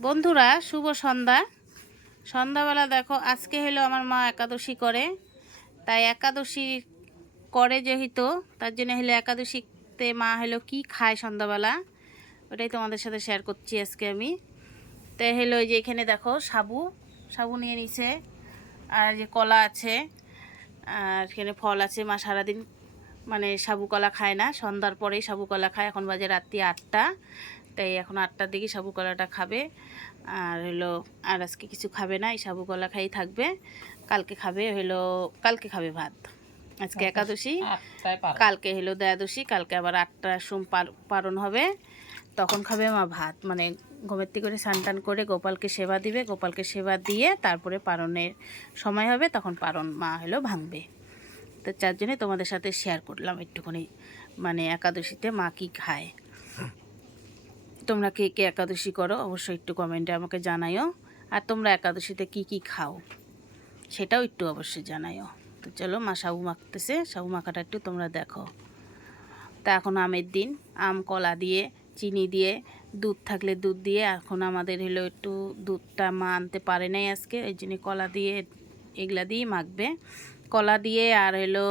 বন্ধুরা শুভ সন্ধ্যা। সন্ধ্যাবেলা দেখো, আজকে হলো আমার মা একাদশী করে, তাই একাদশী করে যেহেতু, তার জন্য হলো একাদশীতে মা হলো কি খায় সন্ধ্যাবেলা, ওটাই তোমাদের সাথে শেয়ার করছি আজকে আমি। তাই হলো যে এখানে দেখো সাবু সাবু নিয়ে নিছে, আর যে কলা আছে, আর এখানে ফল আছে। মা সারাদিন মানে সাবু কলা খায় না, সন্ধ্যার পরেই সাবু কলা খায়। এখন বাজে রাত্রি 8টা, তাই এখন 8টার দিকে সাবু কলাটা খাবে। আর হলো আর আজকে কিছু খাবে না, এই সাবু কলা খাই থাকবে। কালকে খাবে ভাত। আজকে একাদশী, কালকে হলো দ্বাদশী, কালকে আবার 8টার পারণ হবে, তখন খাবে মা ভাত। মানে ঘুমের থেকে করে স্নান টান করে গোপালকে সেবা দিবে, গোপালকে সেবা দিয়ে তারপরে পারণের সময় হবে, তখন পারণ মা হলো ভাঙবে। তো যার জন্যে তোমাদের সাথে শেয়ার করলাম একটুখানি, মানে একাদশীতে মা কী খায়। তোমরা কে কে একাদশী করো অবশ্যই একটু কমেন্টে আমাকে জানাইও, আর তোমরা একাদশীতে কি কি খাও সেটাও একটু অবশ্যই জানাইও। তো চলো, মা সাবু মাখতেছে, সাবু মাখাটা একটু তোমরা দেখো। তা এখন আমের দিন, আম কলা দিয়ে চিনি দিয়ে, দুধ থাকলে দুধ দিয়ে, এখন আমাদের হলো একটু দুধটা মা আনতে পারে নাই আজকে, এই জন্য কলা দিয়ে এগুলা দিয়ে মাখবে। কলা দিয়ে আর হলো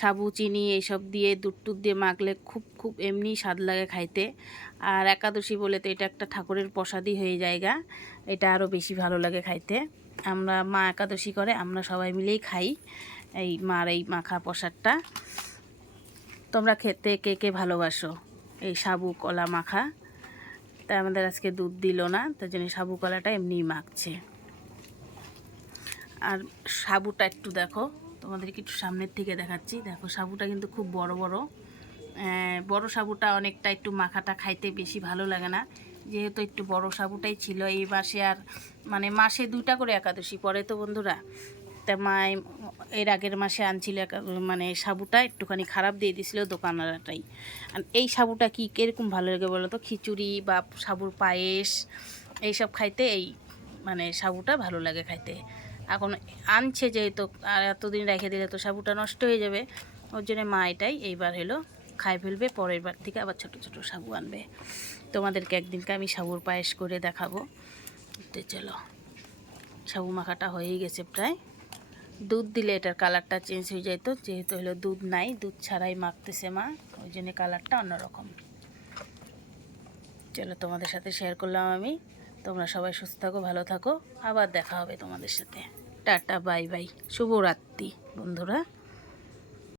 সাবু চিনি এইসব দিয়ে দুধ টুধ দিয়ে মাখলে খুব খুব এমনি স্বাদ লাগে খাইতে। আর একাদশী বলে তো এটা একটা ঠাকুরের প্রসাদই হয়ে জায়গা, এটা আরও বেশি ভালো লাগে খাইতে। আমরা মা একাদশী করে আমরা সবাই মিলেই খাই এই মার এই মাখা প্রসাদটা। তোমরা খেতে কে কে ভালোবাসো এই সাবু কলা মাখা? তাই আমাদের আজকে দুধ দিল না, তার জন্য সাবু কলাটা এমনিই মাখছে। আর সাবুটা একটু দেখো, তোমাদেরকে একটু সামনের থেকে দেখাচ্ছি। দেখো সাবুটা কিন্তু খুব বড় বড়, বড় সাবুটা অনেকটা একটু মাখাটা খাইতে বেশি ভালো লাগে না, যেহেতু একটু বড় সাবুটাই ছিল। এই মাসে আর মানে মাসে 2টা করে একাদশী পড়ে তো বন্ধুরা, তা মায় এর আগের মাসে আনছিল মানে সাবুটা একটুখানি খারাপ দিয়ে দিয়েছিল দোকানদারটাই। আর এই সাবুটা কি কীরকম ভালো লাগে বলো তো, খিচুড়ি বা সাবুর পায়েস এইসব খাইতে এই মানে সাবুটা ভালো লাগে খাইতে। এখন আনছে যেহেতু, আর এতদিন রেখে দিলে তো সাবুটা নষ্ট হয়ে যাবে, ওর জন্য মা এটাই এইবার হলো খাই ফেলবে, পরের বার থেকে আবার ছোট ছোট সাবু আনবে। তোমাদেরকে একদিনকে আমি সাবুর পায়েস করে দেখাবো। তো চলো, সাবু মাখাটা হয়েই গেছে প্রায়। দুধ দিলে এটার কালারটা চেঞ্জ হয়ে যায়, তো যেহেতু হলো দুধ নাই, দুধ ছাড়াই মাখতেছে মা, ওই জন্য কালারটা অন্যরকম। চলো, তোমাদের সাথে শেয়ার করলাম আমি। তোমরা সবাই সুস্থ থাকো, ভালো থাকো, আবার দেখা হবে তোমাদের সাথে। টাটা, বাই বাই, শুভরাত্রি বন্ধুরা।